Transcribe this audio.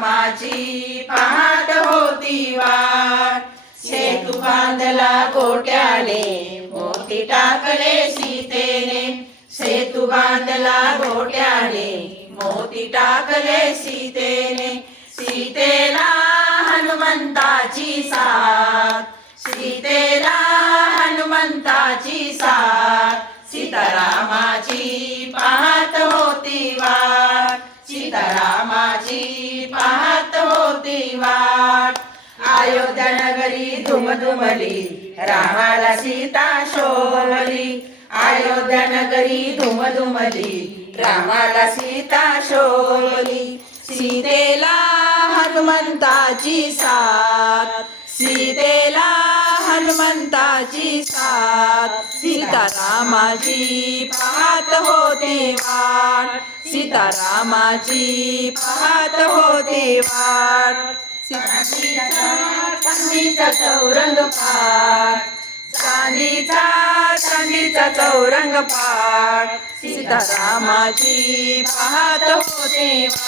सीतारामाची पाहत होती वाट. सेतू बांधला गोट्याने मोती टाकले सीतेने. सेतू बांधला गोट्याने मोती टाकले सीतेने. सीतेला हनुमंताची साथ. सीतेला हनुमंताची साथ. सीतारामाची पाहत होती वाट. सीतारामाची पाहत होती वाट. अयोध्या नगरी धुमधुमली रामाला सीता शोभली. अयोध्या नगरी धुमधुमली रामाला सीता शोभली. सीतेला हनुमंताची साथ. सीतेला हनुमंताची साथ. सीतारामाची पाहत होती वाट. सीतारामाची पाहत होती वाट. चांदीचा चौरंग पाट. चांदीचा चौरंग पाट. सीतारामाची पाहत होती वाट.